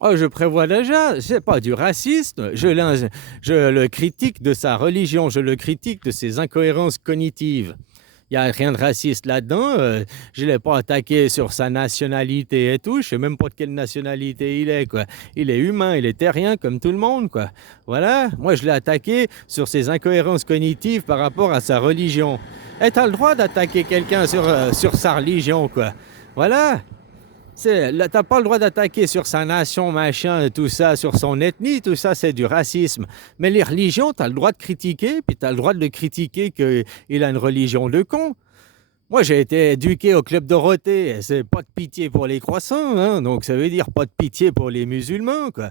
Oh, je prévois déjà, c'est pas du racisme, je le critique de sa religion, je le critique de ses incohérences cognitives. Il n'y a rien de raciste là-dedans. Je ne l'ai pas attaqué sur sa nationalité et tout. Je ne sais même pas de quelle nationalité il est, quoi. Il est humain, il est terrien comme tout le monde, quoi. Voilà. Moi, je l'ai attaqué sur ses incohérences cognitives par rapport à sa religion. Et tu as le droit d'attaquer quelqu'un sur sa religion, quoi. Voilà. T'as pas le droit d'attaquer sur sa nation, machin, tout ça, sur son ethnie, tout ça, c'est du racisme. Mais les religions, t'as le droit de critiquer, puis t'as le droit de le critiquer qu'il a une religion de con. Moi, j'ai été éduqué au Club Dorothée, et c'est pas de pitié pour les croissants, hein, donc ça veut dire pas de pitié pour les musulmans, quoi.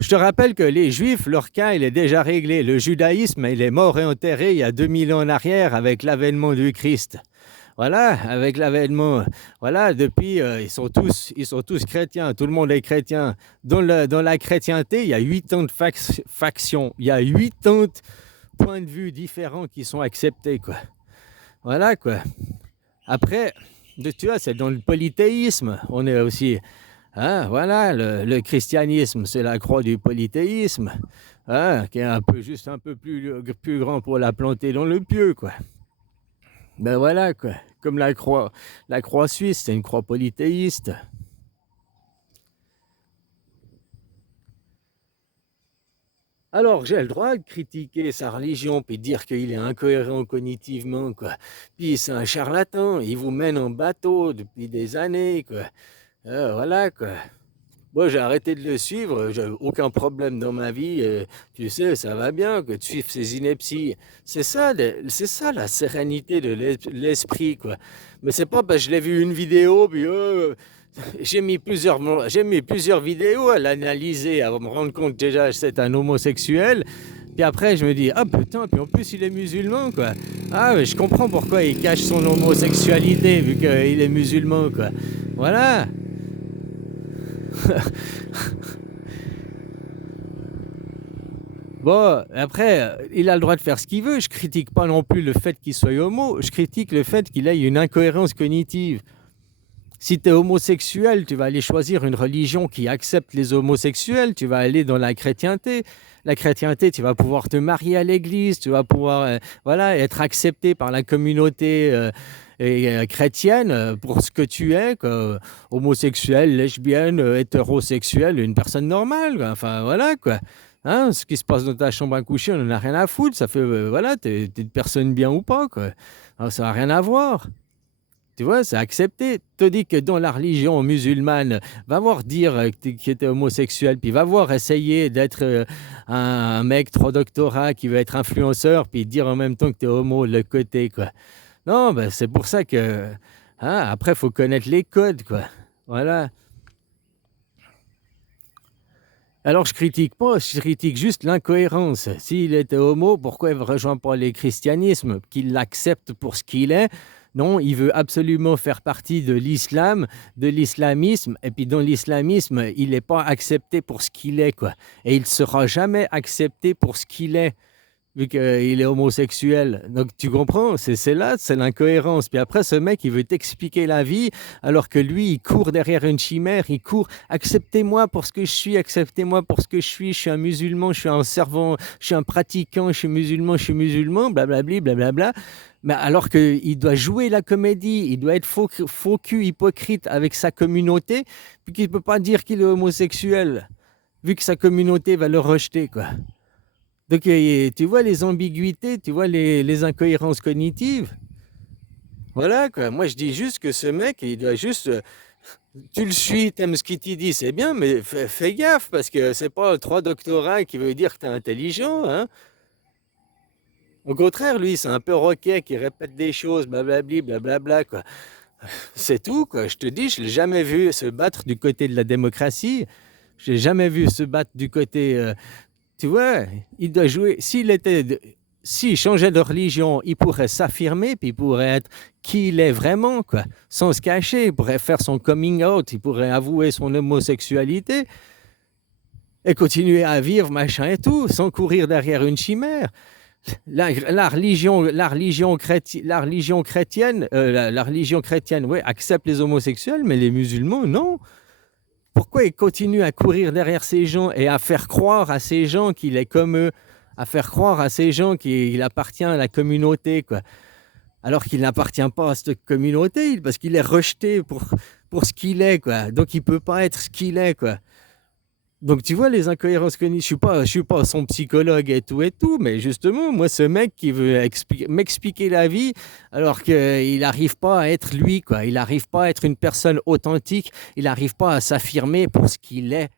Je te rappelle que les Juifs, leur cas, il est déjà réglé. Le judaïsme, il est mort et enterré il y a 2000 ans en arrière avec l'avènement du Christ. Voilà, avec l'avènement, voilà, depuis, ils sont tous chrétiens, tout le monde est chrétien. Dans la chrétienté, il y a 80 factions, il y a 80 points de vue différents qui sont acceptés, quoi. Voilà, quoi. Après, tu vois, c'est dans le polythéisme, on est aussi, hein, voilà, le christianisme, c'est la croix du polythéisme, hein, qui est juste un peu plus grand pour la planter dans le pieu, quoi. Ben voilà, quoi. Comme la croix suisse, c'est une croix polythéiste. Alors, j'ai le droit de critiquer sa religion, puis de dire qu'il est incohérent cognitivement, quoi. Puis c'est un charlatan, il vous mène en bateau depuis des années, quoi. Voilà, quoi. Moi, j'ai arrêté de le suivre, j'ai aucun problème dans ma vie. Tu sais, ça va bien que de suivre ces inepties. C'est ça la sérénité de l'esprit, quoi. Mais c'est pas parce que je l'ai vu une vidéo, puis j'ai mis plusieurs vidéos à l'analyser, à me rendre compte déjà que c'est un homosexuel. Puis après, je me dis, ah putain, puis en plus, il est musulman, quoi. Ah, mais je comprends pourquoi il cache son homosexualité, vu qu'il est musulman, quoi. Voilà. Bon, après, il a le droit de faire ce qu'il veut. Je critique pas non plus le fait qu'il soit homo. Je critique le fait qu'il ait une incohérence cognitive. Si tu es homosexuel, tu vas aller choisir une religion qui accepte les homosexuels. Tu vas aller dans la chrétienté. La chrétienté, tu vas pouvoir te marier à l'église. Tu vas pouvoir voilà, être accepté par la communauté chrétienne pour ce que tu es, quoi. Homosexuel, lesbienne, hétérosexuel, une personne normale, quoi. Enfin, voilà, quoi. Hein, ce qui se passe dans ta chambre à coucher, on n'en a rien à foutre. Ça fait, voilà, t'es une personne bien ou pas, quoi. Alors, ça n'a rien à voir. Tu vois, c'est accepté. Te dis que dans la religion musulmane, va voir dire que tu étais homosexuel, puis va voir essayer d'être un mec 3 doctorats qui veut être influenceur, puis dire en même temps que tu es homo de le côté, quoi. Non, ben, c'est pour ça que, hein, après, il faut connaître les codes, quoi. Voilà. Alors, je critique pas, je critique juste l'incohérence. S'il était homo, pourquoi il ne rejoint pas les christianismes, qu'il l'accepte pour ce qu'il est? Non, il veut absolument faire partie de l'islam, de l'islamisme, et puis dans l'islamisme, il n'est pas accepté pour ce qu'il est, quoi. Et il ne sera jamais accepté pour ce qu'il est, vu qu'il est homosexuel. Donc, tu comprends? C'est là, c'est l'incohérence. Puis après, ce mec, il veut t'expliquer la vie, alors que lui, il court derrière une chimère, il court, acceptez-moi pour ce que je suis, acceptez-moi pour ce que je suis un musulman, je suis un servant, je suis un pratiquant, je suis musulman, blablabli, blablabla. Mais alors qu'il doit jouer la comédie, il doit être faux cul, hypocrite avec sa communauté, puis qu'il ne peut pas dire qu'il est homosexuel, vu que sa communauté va le rejeter, quoi. Donc, tu vois les ambiguïtés, tu vois les incohérences cognitives. Voilà, quoi. Moi, je dis juste que ce mec, il doit juste. Tu le suis, t'aimes ce qu'il te dit, c'est bien, mais fais gaffe, parce que c'est pas 3 doctorats qui veut dire que t'es intelligent, hein. Au contraire, lui, c'est un peu roquet qui répète des choses, blablabli, blablabla, quoi. C'est tout, quoi. Je te dis, je l'ai jamais vu se battre du côté de la démocratie. Je l'ai jamais vu se battre du côté. Tu vois, il doit jouer. S'il changeait de religion, il pourrait s'affirmer, puis il pourrait être qui il est vraiment, quoi, sans se cacher. Il pourrait faire son coming out, il pourrait avouer son homosexualité et continuer à vivre, machin et tout, sans courir derrière une chimère. La religion chrétienne, ouais, accepte les homosexuels, mais les musulmans, non. pourquoi il continue à courir derrière ces gens et à faire croire à ces gens qu'il est comme eux, à faire croire à ces gens qu'il appartient à la communauté, quoi. Alors qu'il n'appartient pas à cette communauté, parce qu'il est rejeté pour ce qu'il est, quoi. Donc il peut pas être ce qu'il est, quoi. Donc tu vois les incohérences cognitives, je suis pas son psychologue et tout, mais justement, moi, ce mec qui veut m'expliquer la vie, alors qu'il n'arrive pas à être lui, quoi. Il n'arrive pas à être une personne authentique, il n'arrive pas à s'affirmer pour ce qu'il est.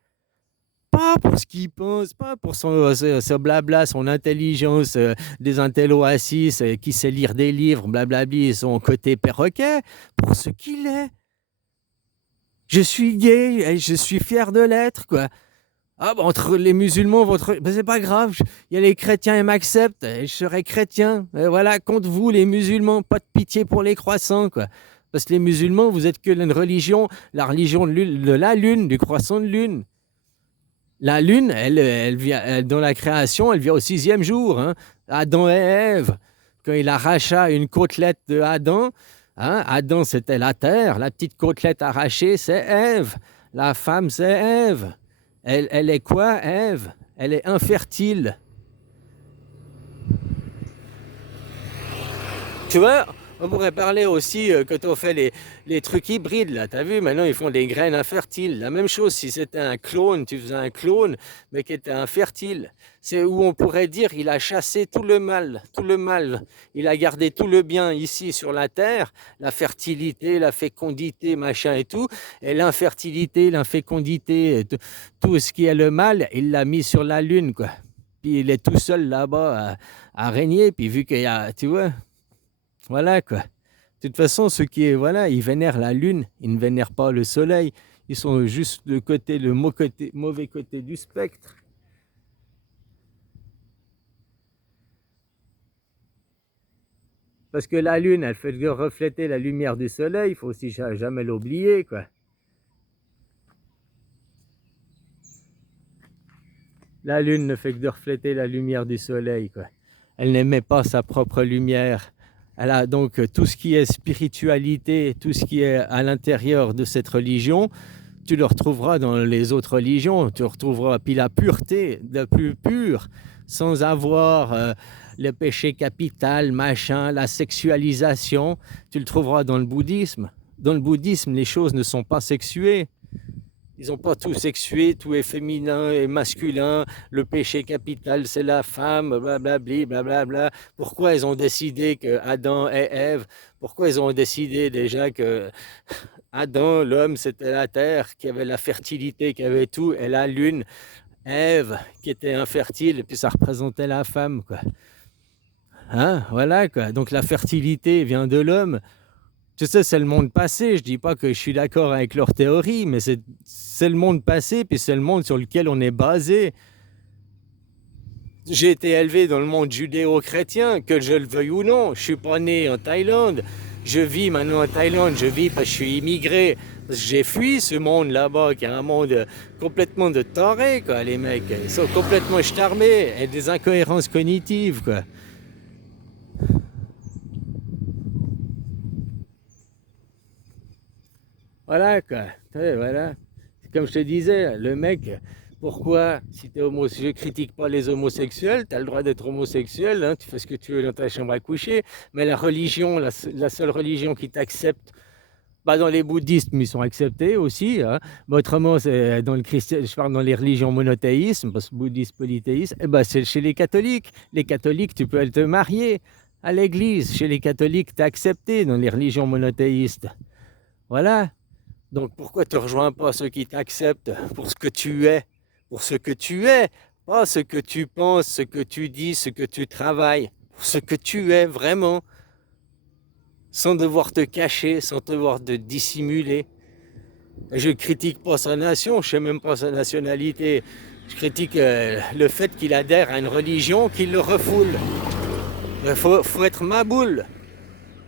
Pas pour ce qu'il pense, pas pour son blabla, son intelligence, des intellos assis, qui sait lire des livres, blablabli, son côté perroquet, pour ce qu'il est. Je suis gay et je suis fier de l'être, quoi. Ah, bah, entre les musulmans, ben, c'est pas grave, il y a les chrétiens, ils m'acceptent, et je serai chrétien. Et voilà, contre vous, les musulmans, pas de pitié pour les croissants, quoi. Parce que les musulmans, vous êtes que une religion, la religion de la lune, du croissant de lune. La lune, elle vient, dans la création, elle vient au 6e jour. Hein. Adam et Ève, quand il arracha une côtelette de Adam, hein, Adam c'était la terre, la petite côtelette arrachée, c'est Ève. La femme, c'est Ève. Elle est quoi, Ève? Elle est infertile. Tu vois, on pourrait parler aussi quand on fait les trucs hybrides, là. T'as vu, maintenant ils font des graines infertiles. La même chose, si c'était un clone, tu faisais un clone, mais qui était infertile. C'est où on pourrait dire il a chassé tout le mal, tout le mal. Il a gardé tout le bien ici sur la terre, la fertilité, la fécondité, machin et tout. Et l'infertilité, l'infécondité, tout ce qui est le mal, il l'a mis sur la lune, quoi. Puis il est tout seul là-bas à régner. Puis vu qu'il y a, tu vois. Voilà quoi. De toute façon, ceux qui voilà, ils vénèrent la lune, ils ne vénèrent pas le soleil. Ils sont juste le mauvais côté du spectre. Parce que la lune, elle fait refléter la lumière du soleil, il faut aussi jamais l'oublier, quoi. La lune ne fait que de refléter la lumière du soleil, quoi. Elle n'émet pas sa propre lumière. Elle a donc tout ce qui est spiritualité, tout ce qui est à l'intérieur de cette religion, tu le retrouveras dans les autres religions. Tu retrouveras puis la pureté, la plus pure, sans avoir le péché capital, machin, la sexualisation. Tu le trouveras dans le bouddhisme. Dans le bouddhisme, les choses ne sont pas sexuées. Ils n'ont pas tout sexué, tout est féminin et masculin. Le péché capital, c'est la femme, blablabli, blablabla. Pourquoi ils ont décidé que Adam et Ève, pourquoi ils ont décidé déjà que Adam, l'homme, c'était la terre, qui avait la fertilité, qui avait tout, et la lune, Ève, qui était infertile, et puis ça représentait la femme, quoi. Hein, voilà, quoi. Donc la fertilité vient de l'homme. Tu sais, c'est le monde passé. Je dis pas que je suis d'accord avec leur théorie, mais c'est le monde passé, puis c'est le monde sur lequel on est basé. J'ai été élevé dans le monde judéo-chrétien, que je le veuille ou non. Je suis pas né en Thaïlande. Je vis maintenant en Thaïlande. Je vis parce que je suis immigré. Parce que j'ai fui ce monde là-bas, qui est un monde complètement de tarés, quoi. Les mecs, ils sont complètement charmés et des incohérences cognitives, quoi. Voilà, quoi. Voilà. Comme je te disais, le mec, pourquoi, si tu es homosexuel, je critique pas les homosexuels, tu as le droit d'être homosexuel, hein, tu fais ce que tu veux dans ta chambre à coucher, mais la religion, la seule religion qui t'accepte, bah dans les bouddhistes, ils sont acceptés aussi, hein. Mais autrement, c'est dans le je parle dans les religions monothéismes, parce que bouddhisme, polythéisme, et bah c'est chez les catholiques. Les catholiques, tu peux te marier à l'église. Chez les catholiques, tu es accepté dans les religions monothéistes. Voilà. Donc pourquoi tu ne rejoins pas ceux qui t'acceptent pour ce que tu es, pour ce que tu es, pas ce que tu penses, ce que tu dis, ce que tu travailles, pour ce que tu es vraiment, sans devoir te cacher, sans devoir te dissimuler. Je ne critique pas sa nation, je ne sais même pas sa nationalité. Je critique le fait qu'il adhère à une religion qui le refoule. Il faut être maboule.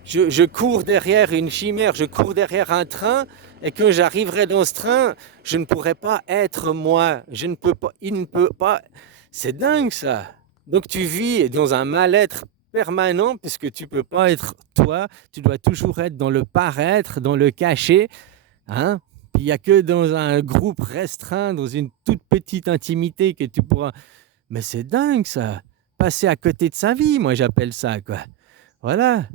Je cours derrière une chimère, je cours derrière un train, et quand j'arriverai dans ce train, je ne pourrai pas être moi. Je ne peux pas, il ne peut pas. C'est dingue ça. Donc tu vis dans un mal-être permanent, puisque tu ne peux pas être toi, tu dois toujours être dans le paraître, dans le cacher. Hein? puis il y a que dans un groupe restreint, dans une toute petite intimité que tu pourras mais c'est dingue ça! Passer à côté de sa vie, moi j'appelle ça, quoi. Voilà.